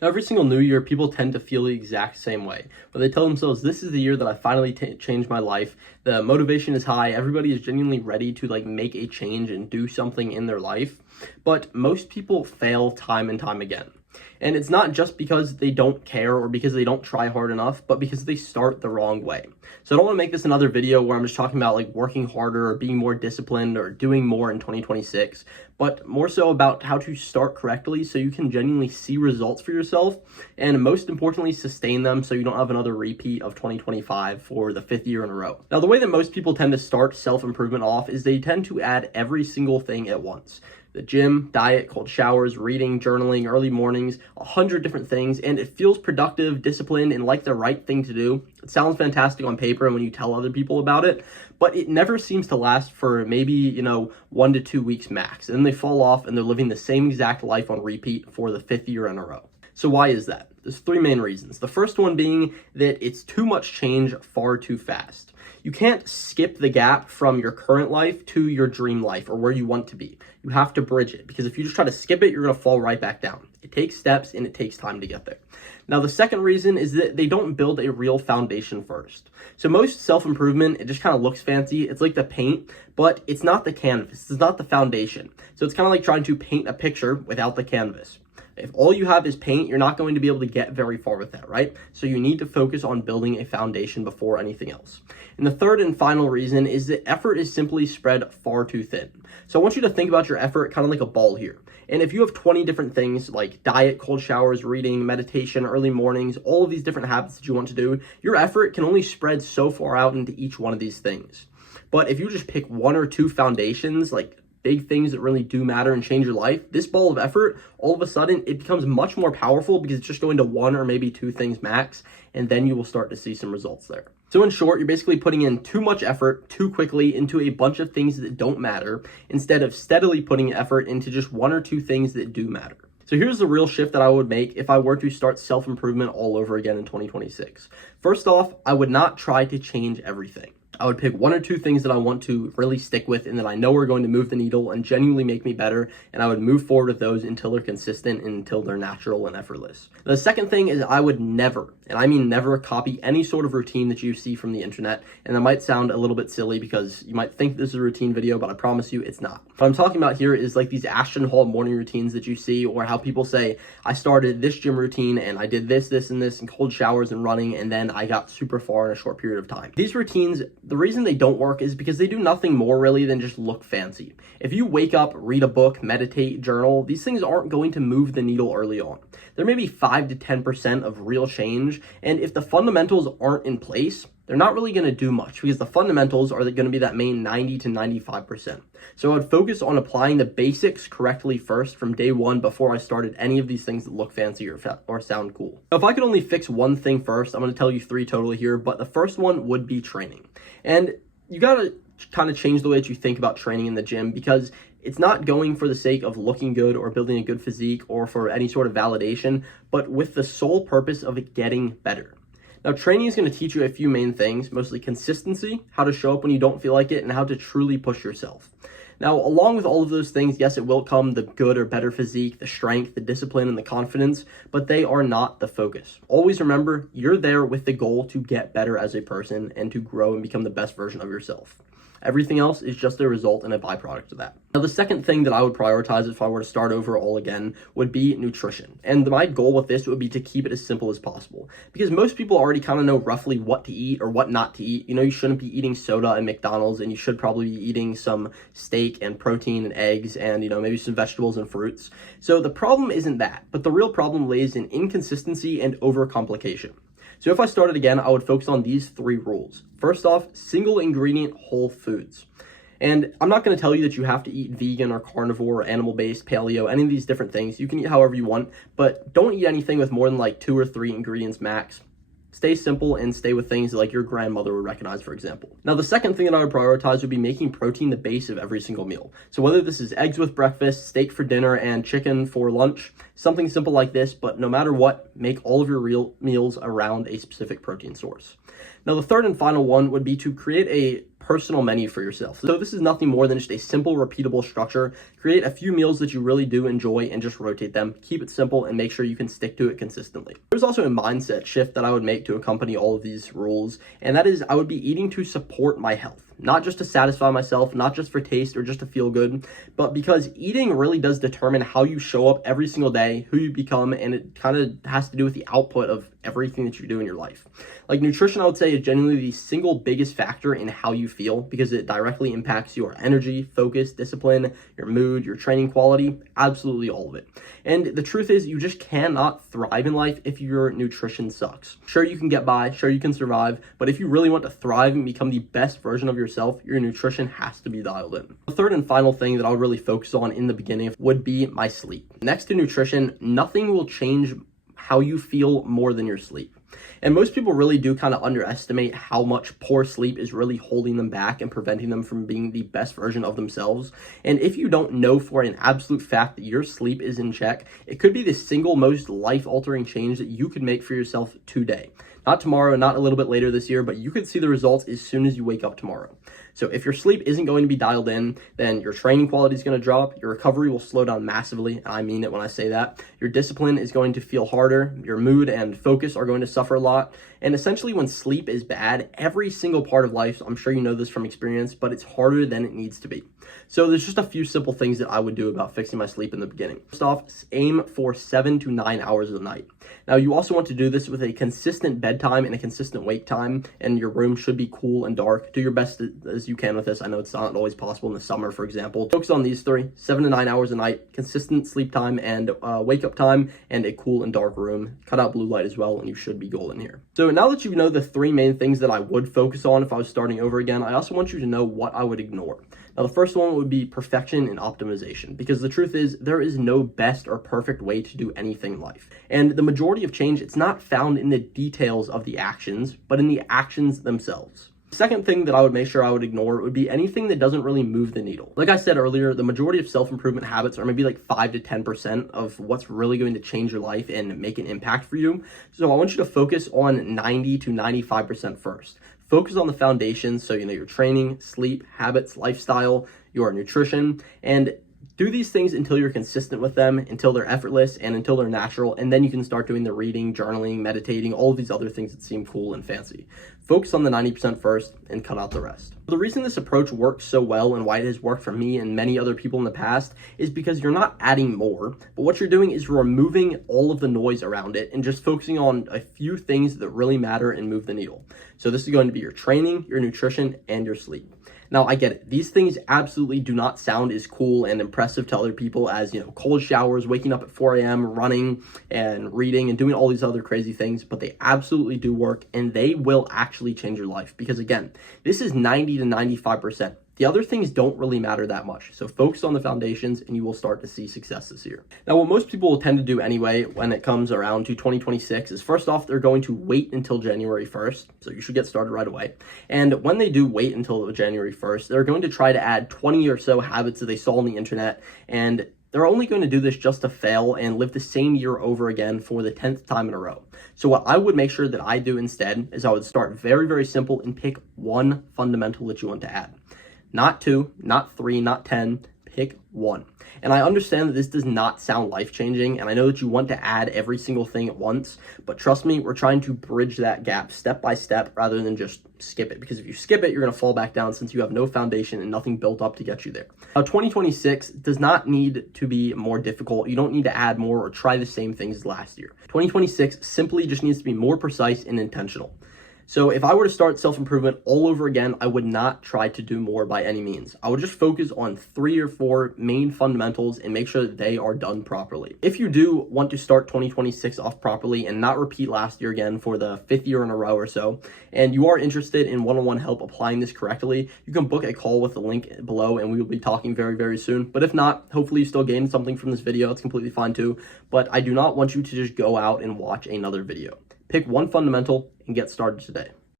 Now, every single new year, people tend to feel the exact same way, where they tell themselves, this is the year that I finally changed my life. The motivation is high. Everybody is genuinely ready to make a change and do something in their life. But most people fail time and time again. And it's not just because they don't care or because they don't try hard enough, but because they start the wrong way. So I don't want to make this another video where I'm just talking about working harder or being more disciplined or doing more in 2026, but more so about how to start correctly so you can genuinely see results for yourself and most importantly, sustain them so you don't have another repeat of 2025 for the 5th year in a row. Now, the way that most people tend to start self-improvement off is they tend to add every single thing at once. The gym, diet, cold showers, reading, journaling, early mornings, 100 different things, and it feels productive, disciplined, and like the right thing to do. It sounds fantastic on paper and when you tell other people about it, but it never seems to last for maybe, 1 to 2 weeks max. And then they fall off and they're living the same exact life on repeat for the 5th year in a row. So why is that? There's 3 main reasons. The first one being that it's too much change far too fast. You can't skip the gap from your current life to your dream life or where you want to be. You have to bridge it, because if you just try to skip it, you're going to fall right back down. It takes steps and it takes time to get there. Now, the second reason is that they don't build a real foundation first. So most self-improvement, it just kind of looks fancy. It's like the paint, but it's not the canvas. It's not the foundation. So it's kind of like trying to paint a picture without the canvas. If all you have is paint, you're not going to be able to get very far with that, right? So you need to focus on building a foundation before anything else. And the third and final reason is that effort is simply spread far too thin. So I want you to think about your effort kind of like a ball here. And if you have 20 different things like diet, cold showers, reading, meditation, early mornings, all of these different habits that you want to do, your effort can only spread so far out into each one of these things. But if you just pick 1 or 2 foundations, big things that really do matter and change your life, this ball of effort, all of a sudden, it becomes much more powerful because it's just going to 1 or maybe 2 things max, and then you will start to see some results there. So in short, you're basically putting in too much effort too quickly into a bunch of things that don't matter, instead of steadily putting effort into just 1 or 2 things that do matter. So here's the real shift that I would make if I were to start self-improvement all over again in 2026. First off, I would not try to change everything. I would pick 1 or 2 things that I want to really stick with and that I know are going to move the needle and genuinely make me better, and I would move forward with those until they're consistent and until they're natural and effortless. The second thing is I would never, and I mean never, copy any sort of routine that you see from the internet, and that might sound a little bit silly because you might think this is a routine video, but I promise you it's not. What I'm talking about here is these Ashton Hall morning routines that you see, or how people say, I started this gym routine and I did this, this, and this, and cold showers and running, and then I got super far in a short period of time. These routines, the reason they don't work is because they do nothing more really than just look fancy. If you wake up, read a book, meditate, journal, these things aren't going to move the needle early on. There may be 5 to 10% of real change, and if the fundamentals aren't in place, they're not really going to do much because the fundamentals are going to be that main 90 to 95%. So I would focus on applying the basics correctly first from day 1 before I started any of these things that look fancy or sound cool. Now, if I could only fix 1 thing first, I'm going to tell you 3 totally here, but the first one would be training. And you got to kind of change the way that you think about training in the gym, because it's not going for the sake of looking good or building a good physique or for any sort of validation, but with the sole purpose of it getting better. Now, training is going to teach you a few main things, mostly consistency, how to show up when you don't feel like it, and how to truly push yourself. Now, along with all of those things, yes, it will come the good or better physique, the strength, the discipline, and the confidence, but they are not the focus. Always remember, you're there with the goal to get better as a person and to grow and become the best version of yourself. Everything else is just a result and a byproduct of that. Now, the second thing that I would prioritize if I were to start over all again would be nutrition. And my goal with this would be to keep it as simple as possible, because most people already kind of know roughly what to eat or what not to eat. You shouldn't be eating soda and McDonald's, and you should probably be eating some steak and protein and eggs and, maybe some vegetables and fruits. So the problem isn't that, but the real problem lays in inconsistency and overcomplication. So if I started again, I would focus on these 3 rules. First off, single ingredient whole foods. And I'm not going to tell you that you have to eat vegan or carnivore or animal-based, paleo, any of these different things. You can eat however you want, but don't eat anything with more than 2 or 3 ingredients max. Stay simple and stay with things like your grandmother would recognize, for example. Now, the second thing that I would prioritize would be making protein the base of every single meal. So whether this is eggs with breakfast, steak for dinner, and chicken for lunch, something simple like this, but no matter what, make all of your real meals around a specific protein source. Now, the third and final one would be to create a personal menu for yourself. So this is nothing more than just a simple, repeatable structure. Create a few meals that you really do enjoy and just rotate them. Keep it simple and make sure you can stick to it consistently. There's also a mindset shift that I would make to accompany all of these rules, and that is I would be eating to support my health. Not just to satisfy myself, not just for taste or just to feel good, but because eating really does determine how you show up every single day, who you become, and it kind of has to do with the output of everything that you do in your life. Like nutrition, I would say, is genuinely the single biggest factor in how you feel because it directly impacts your energy, focus, discipline, your mood, your training quality, absolutely all of it. And the truth is, you just cannot thrive in life if your nutrition sucks. Sure, you can get by, sure, you can survive, but if you really want to thrive and become the best version of yourself, your nutrition has to be dialed in. The third and final thing that I would really focus on in the beginning would be my sleep. Next to nutrition, nothing will change how you feel more than your sleep. And most people really do kind of underestimate how much poor sleep is really holding them back and preventing them from being the best version of themselves. And if you don't know for an absolute fact that your sleep is in check, it could be the single most life-altering change that you could make for yourself today. Not tomorrow, not a little bit later this year, but you could see the results as soon as you wake up tomorrow. So if your sleep isn't going to be dialed in, then your training quality is going to drop, your recovery will slow down massively, and I mean it when I say that. Your discipline is going to feel harder, your mood and focus are going to suffer a lot, and essentially when sleep is bad, every single part of life, I'm sure you know this from experience, but it's harder than it needs to be. So there's just a few simple things that I would do about fixing my sleep in the beginning. First off, aim for 7 to 9 hours a night. Now you also want to do this with a consistent bedtime and a consistent wake time, and your room should be cool and dark. Do your best as you can with this. I know it's not always possible in the summer, for example. Focus on these three: 7 to 9 hours a night, consistent sleep time and wake up time, and a cool and dark room. Cut out blue light as well, and you should be golden here. So now that you know the three main things that I would focus on if I was starting over again, I also want you to know what I would ignore. Now, the first one would be perfection and optimization, because the truth is there is no best or perfect way to do anything in life. And the majority of change, it's not found in the details of the actions, but in the actions themselves. The second thing that I would make sure I would ignore would be anything that doesn't really move the needle. Like I said earlier, the majority of self-improvement habits are maybe like 5 to 10% of what's really going to change your life and make an impact for you. So I want you to focus on 90 to 95% first. Focus on the foundations, so your training, sleep, habits, lifestyle, your nutrition, and do these things until you're consistent with them, until they're effortless, and until they're natural, and then you can start doing the reading, journaling, meditating, all of these other things that seem cool and fancy. Focus on the 90% first and cut out the rest. The reason this approach works so well and why it has worked for me and many other people in the past is because you're not adding more, but what you're doing is removing all of the noise around it and just focusing on a few things that really matter and move the needle. So this is going to be your training, your nutrition, and your sleep. Now, I get it. These things absolutely do not sound as cool and impressive to other people as, cold showers, waking up at 4 a.m., running and reading and doing all these other crazy things, but they absolutely do work and they will actually change your life because, again, this is 90 to 95%. The other things don't really matter that much. So focus on the foundations and you will start to see success this year. Now, what most people will tend to do anyway when it comes around to 2026 is first off, they're going to wait until January 1st. So you should get started right away. And when they do wait until January 1st, they're going to try to add 20 or so habits that they saw on the internet, and they're only going to do this just to fail and live the same year over again for the 10th time in a row. So what I would make sure that I do instead is I would start very, very simple and pick one fundamental that you want to add. Not 2, not 3, not 10, pick 1. And I understand that this does not sound life-changing, and I know that you want to add every single thing at once, but trust me, we're trying to bridge that gap step by step rather than just skip it, because if you skip it, you're going to fall back down since you have no foundation and nothing built up to get you there. Now, 2026 does not need to be more difficult. You don't need to add more or try the same things as last year. 2026 simply just needs to be more precise and intentional. So if I were to start self-improvement all over again, I would not try to do more by any means. I would just focus on 3 or 4 main fundamentals and make sure that they are done properly. If you do want to start 2026 off properly and not repeat last year again for the 5th year in a row or so, and you are interested in one-on-one help applying this correctly, you can book a call with the link below and we will be talking very, very soon. But if not, hopefully you still gained something from this video. It's completely fine too. But I do not want you to just go out and watch another video. Pick one fundamental and get started today.